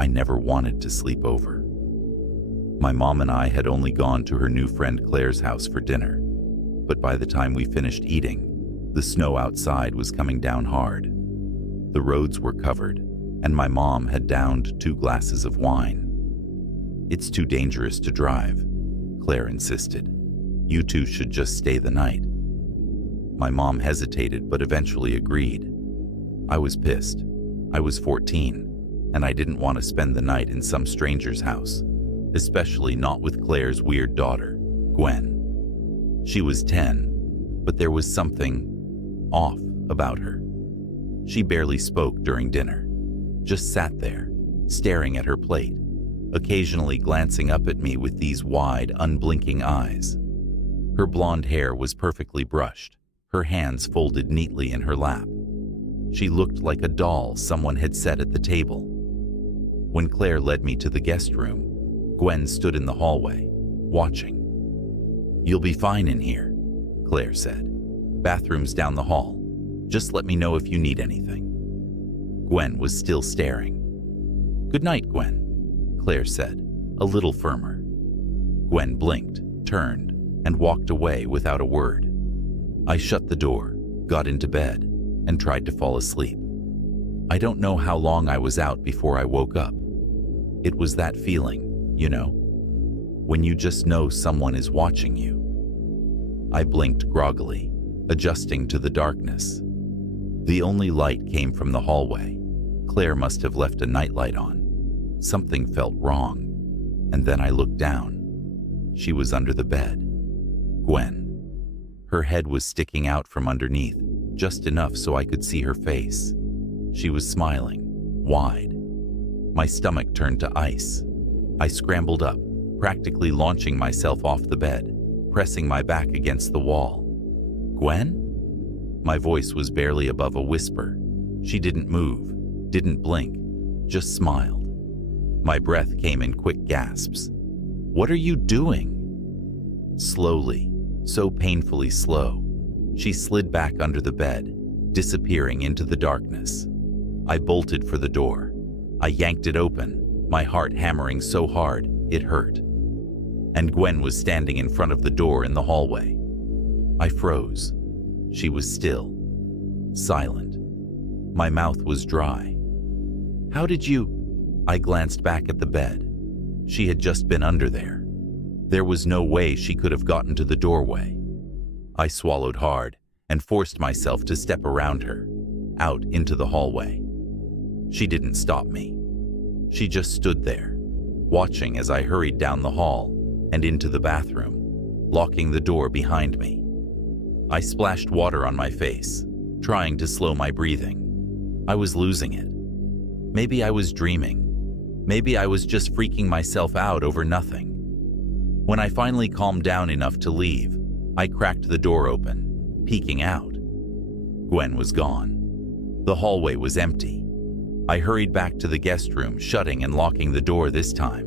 I never wanted to sleep over. My mom and I had only gone to her new friend Claire's house for dinner, but by the time we finished eating, the snow outside was coming down hard. The roads were covered, and my mom had downed 2 glasses of wine. "It's too dangerous to drive," Claire insisted. "You two should just stay the night." My mom hesitated but eventually agreed. I was pissed. I was 14, and I didn't want to spend the night in some stranger's house, especially not with Claire's weird daughter, Gwen. She was 10, but there was something off about her. She barely spoke during dinner, just sat there, staring at her plate, occasionally glancing up at me with these wide, unblinking eyes. Her blonde hair was perfectly brushed, her hands folded neatly in her lap. She looked like a doll someone had set at the table. When Claire led me to the guest room, Gwen stood in the hallway, watching. "You'll be fine in here," Claire said. "Bathroom's down the hall. Just let me know if you need anything." Gwen was still staring. "Good night, Gwen," Claire said, a little firmer. Gwen blinked, turned, and walked away without a word. I shut the door, got into bed, and tried to fall asleep. I don't know how long I was out before I woke up. It was that feeling, you know, when you just know someone is watching you. I blinked groggily, adjusting to the darkness. The only light came from the hallway. Claire must have left a nightlight on. Something felt wrong, and then I looked down. She was under the bed. Gwen. Her head was sticking out from underneath, just enough so I could see her face. She was smiling, wide. My stomach turned to ice. I scrambled up, practically launching myself off the bed, pressing my back against the wall. "Gwen?" My voice was barely above a whisper. She didn't move, didn't blink, just smiled. My breath came in quick gasps. "What are you doing?" Slowly, so painfully slow, she slid back under the bed, disappearing into the darkness. I bolted for the door. I yanked it open, my heart hammering so hard it hurt. And Gwen was standing in front of the door in the hallway. I froze. She was still, silent. My mouth was dry. "How did you—" I glanced back at the bed. She had just been under there. There was no way she could have gotten to the doorway. I swallowed hard and forced myself to step around her, out into the hallway. She didn't stop me. She just stood there, watching as I hurried down the hall and into the bathroom, locking the door behind me. I splashed water on my face, trying to slow my breathing. I was losing it. Maybe I was dreaming. Maybe I was just freaking myself out over nothing. When I finally calmed down enough to leave, I cracked the door open, peeking out. Gwen was gone. The hallway was empty. I hurried back to the guest room, shutting and locking the door this time.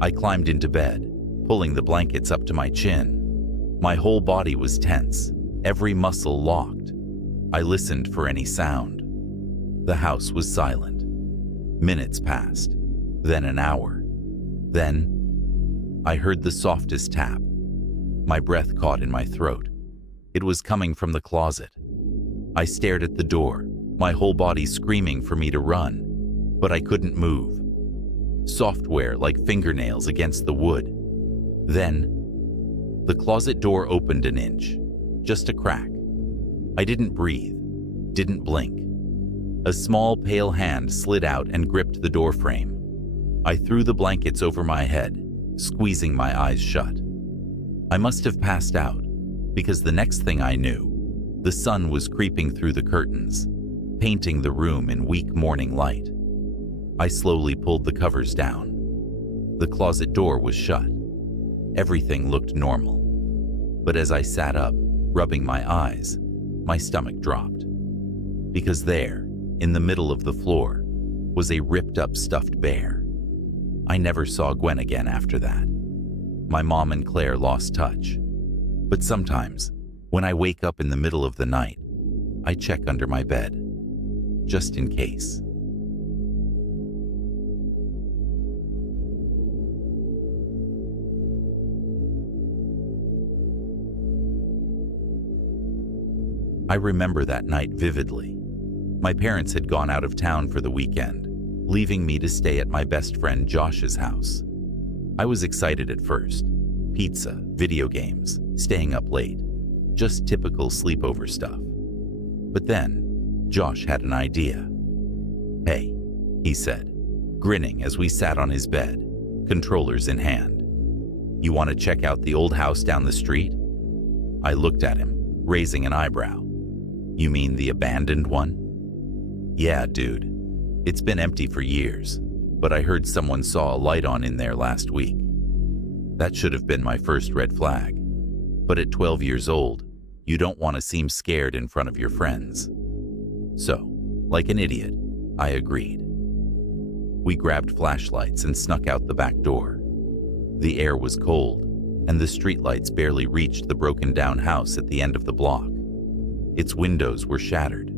I climbed into bed, pulling the blankets up to my chin. My whole body was tense, every muscle locked. I listened for any sound. The house was silent. Minutes passed, then an hour. Then, I heard the softest tap. My breath caught in my throat. It was coming from the closet. I stared at the door, my whole body screaming for me to run, but I couldn't move. Software like fingernails against the wood. Then, the closet door opened an inch, just a crack. I didn't breathe, didn't blink. A small pale hand slid out and gripped the doorframe. I threw the blankets over my head, squeezing my eyes shut. I must have passed out, because the next thing I knew, the sun was creeping through the curtains, painting the room in weak morning light. I slowly pulled the covers down. The closet door was shut. Everything looked normal. But as I sat up, rubbing my eyes, my stomach dropped. Because there, in the middle of the floor, was a ripped-up stuffed bear. I never saw Gwen again after that. My mom and Claire lost touch. But sometimes, when I wake up in the middle of the night, I check under my bed, just in case. I remember that night vividly. My parents had gone out of town for the weekend, leaving me to stay at my best friend Josh's house. I was excited at first. Pizza, video games, staying up late. Just typical sleepover stuff. But then, Josh had an idea. "Hey," he said, grinning as we sat on his bed, controllers in hand. "You want to check out the old house down the street?" I looked at him, raising an eyebrow. "You mean the abandoned one?" "Yeah, dude. It's been empty for years, but I heard someone saw a light on in there last week." That should have been my first red flag. But at 12 years old, you don't want to seem scared in front of your friends. So, like an idiot, I agreed. We grabbed flashlights and snuck out the back door. The air was cold, and the streetlights barely reached the broken-down house at the end of the block. Its windows were shattered.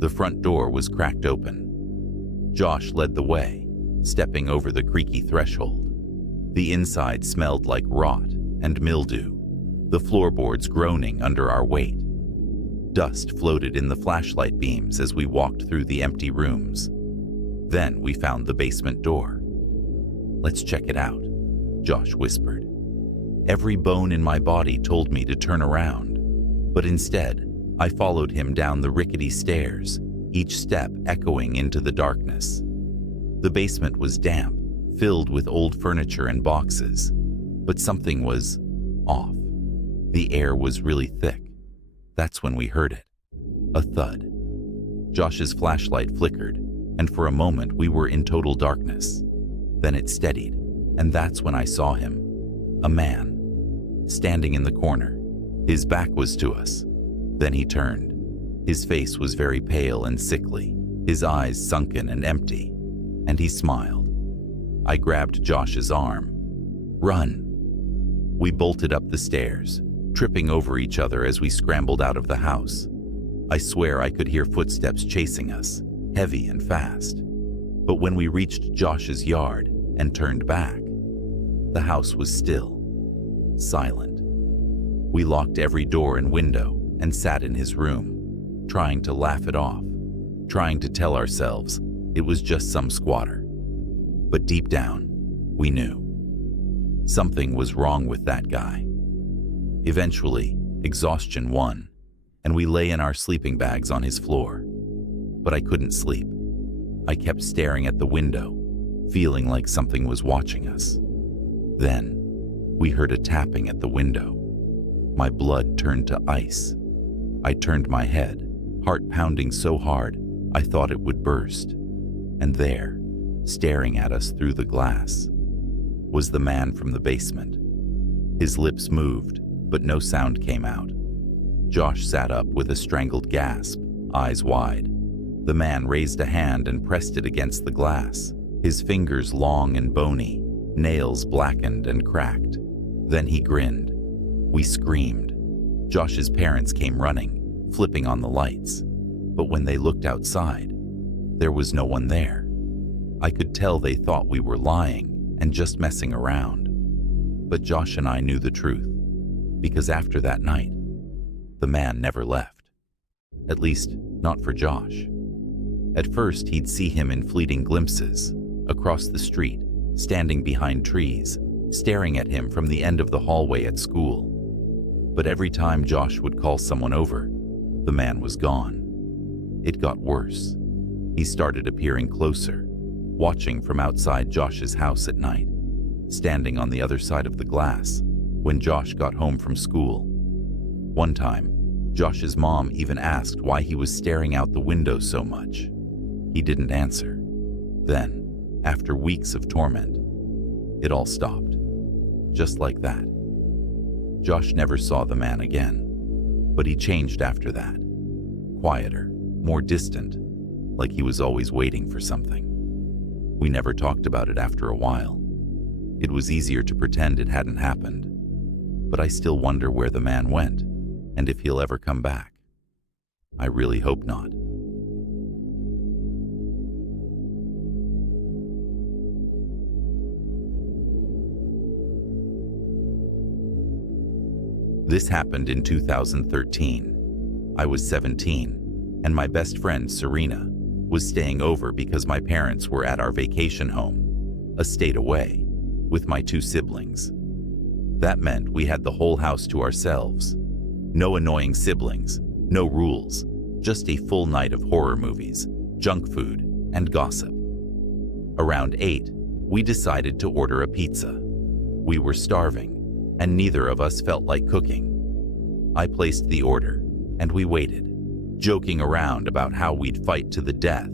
The front door was cracked open. Josh led the way, stepping over the creaky threshold. The inside smelled like rot and mildew, the floorboards groaning under our weight. Dust floated in the flashlight beams as we walked through the empty rooms. Then we found the basement door. "Let's check it out," Josh whispered. Every bone in my body told me to turn around, but instead, I followed him down the rickety stairs, each step echoing into the darkness. The basement was damp, filled with old furniture and boxes, but something was off. The air was really thick. That's when we heard it. A thud. Josh's flashlight flickered, and for a moment we were in total darkness. Then it steadied, and that's when I saw him. A man, standing in the corner. His back was to us. Then he turned. His face was very pale and sickly, his eyes sunken and empty, and he smiled. I grabbed Josh's arm. "Run!" We bolted up the stairs, tripping over each other as we scrambled out of the house. I swear I could hear footsteps chasing us, heavy and fast. But when we reached Josh's yard and turned back, the house was still, silent. We locked every door and window and sat in his room, trying to laugh it off, trying to tell ourselves it was just some squatter. But deep down, we knew. Something was wrong with that guy. Eventually, exhaustion won, and we lay in our sleeping bags on his floor. But I couldn't sleep. I kept staring at the window, feeling like something was watching us. Then, we heard a tapping at the window. My blood turned to ice. I turned my head, heart pounding so hard I thought it would burst. And there, staring at us through the glass, was the man from the basement. His lips moved, but no sound came out. Josh sat up with a strangled gasp, eyes wide. The man raised a hand and pressed it against the glass, his fingers long and bony, nails blackened and cracked. Then he grinned. We screamed. Josh's parents came running, flipping on the lights. But when they looked outside, there was no one there. I could tell they thought we were lying and just messing around. But Josh and I knew the truth, because after that night, the man never left. At least, not for Josh. At first, he'd see him in fleeting glimpses, across the street, standing behind trees, staring at him from the end of the hallway at school. But every time Josh would call someone over, the man was gone. It got worse. He started appearing closer, watching from outside Josh's house at night, standing on the other side of the glass when Josh got home from school. One time, Josh's mom even asked why he was staring out the window so much. He didn't answer. Then, after weeks of torment, it all stopped. Just like that. Josh never saw the man again, but he changed after that. Quieter, more distant, like he was always waiting for something. We never talked about it after a while. It was easier to pretend it hadn't happened, but I still wonder where the man went and if he'll ever come back. I really hope not. This happened in 2013. I was 17, and my best friend, Serena, was staying over because my parents were at our vacation home, a state away, with my 2 siblings. That meant we had the whole house to ourselves. No annoying siblings, no rules, just a full night of horror movies, junk food, and gossip. Around 8, we decided to order a pizza. We were starving, and neither of us felt like cooking. I placed the order, and we waited, joking around about how we'd fight to the death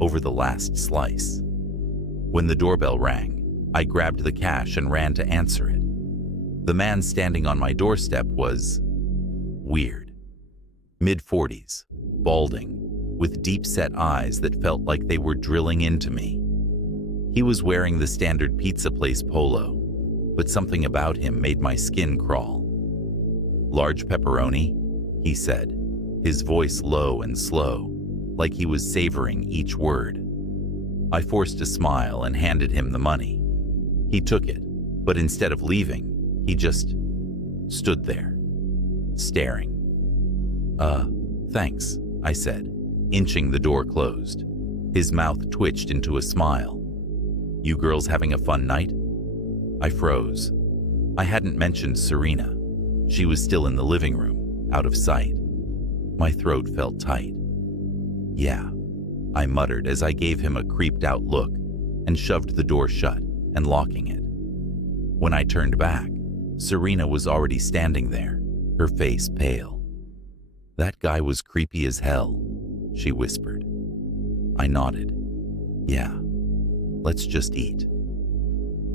over the last slice. When the doorbell rang, I grabbed the cash and ran to answer it. The man standing on my doorstep was weird. Mid-40s, balding, with deep-set eyes that felt like they were drilling into me. He was wearing the standard pizza place polo, but something about him made my skin crawl. "Large pepperoni?" he said, his voice low and slow, like he was savoring each word. I forced a smile and handed him the money. He took it, but instead of leaving, he just stood there, staring. Thanks," I said, inching the door closed. His mouth twitched into a smile. "You girls having a fun night?" I froze. I hadn't mentioned Serena. She was still in the living room, out of sight. My throat felt tight. "Yeah," I muttered as I gave him a creeped-out look and shoved the door shut and locking it. When I turned back, Serena was already standing there, her face pale. "That guy was creepy as hell," she whispered. I nodded. "Yeah, let's just eat."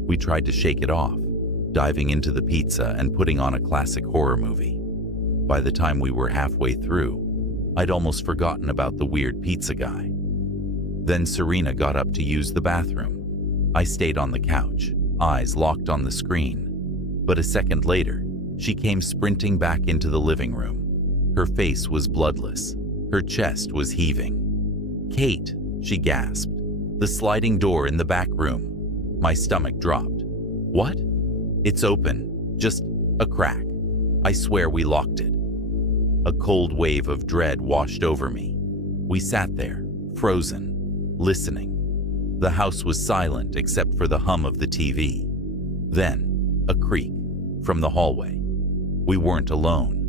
We tried to shake it off, diving into the pizza and putting on a classic horror movie. By the time we were halfway through, I'd almost forgotten about the weird pizza guy. Then Serena got up to use the bathroom. I stayed on the couch, eyes locked on the screen. But a second later, she came sprinting back into the living room. Her face was bloodless. Her chest was heaving. "Kate," she gasped. "The sliding door in the back room." My stomach dropped. "What?" "It's open. Just a crack. I swear we locked it." A cold wave of dread washed over me. We sat there, frozen, listening. The house was silent except for the hum of the TV. Then, a creak from the hallway. We weren't alone.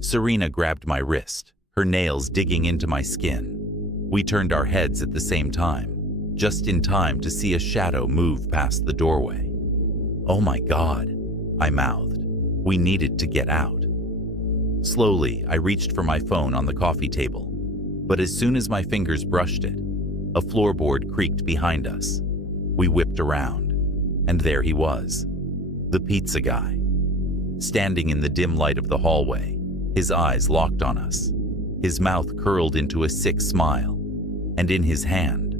Serena grabbed my wrist, her nails digging into my skin. We turned our heads at the same time, just in time to see a shadow move past the doorway. "Oh my God," I mouthed. We needed to get out. Slowly, I reached for my phone on the coffee table, but as soon as my fingers brushed it, a floorboard creaked behind us. We whipped around, and there he was, the pizza guy, standing in the dim light of the hallway, his eyes locked on us, his mouth curled into a sick smile, and in his hand,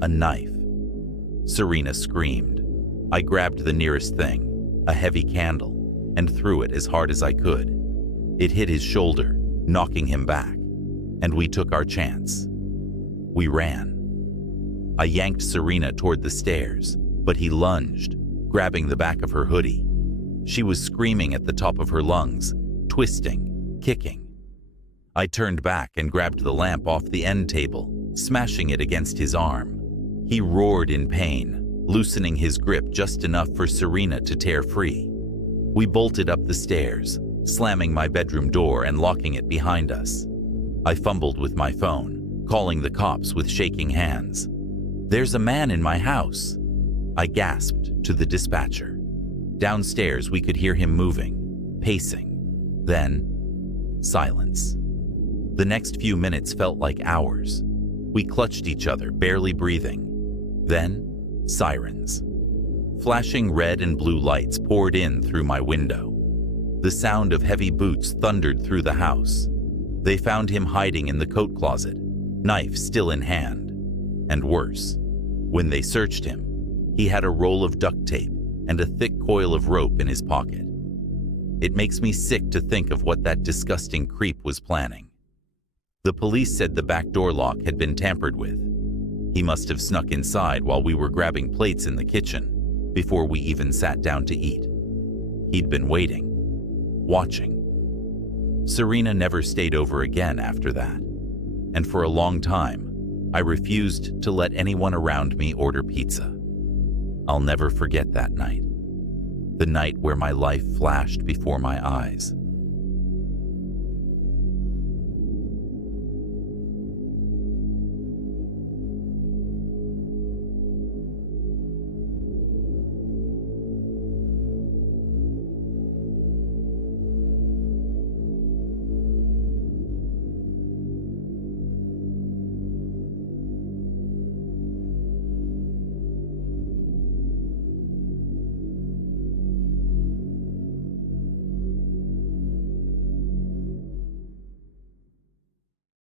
a knife. Serena screamed. I grabbed the nearest thing, a heavy candle, and threw it as hard as I could. It hit his shoulder, knocking him back, and we took our chance. We ran. I yanked Serena toward the stairs, but he lunged, grabbing the back of her hoodie. She was screaming at the top of her lungs, twisting, kicking. I turned back and grabbed the lamp off the end table, smashing it against his arm. He roared in pain, loosening his grip just enough for Serena to tear free. We bolted up the stairs, slamming my bedroom door and locking it behind us. I fumbled with my phone, calling the cops with shaking hands. "There's a man in my house," I gasped to the dispatcher. Downstairs, we could hear him moving, pacing. Then, silence. The next few minutes felt like hours. We clutched each other, barely breathing. Then, sirens. Flashing red and blue lights poured in through my window. The sound of heavy boots thundered through the house. They found him hiding in the coat closet, knife still in hand. And worse, when they searched him, he had a roll of duct tape and a thick coil of rope in his pocket. It makes me sick to think of what that disgusting creep was planning. The police said the back door lock had been tampered with. He must have snuck inside while we were grabbing plates in the kitchen, before we even sat down to eat. He'd been waiting, watching. Serena never stayed over again after that, and for a long time, I refused to let anyone around me order pizza. I'll never forget that night. The night where my life flashed before my eyes.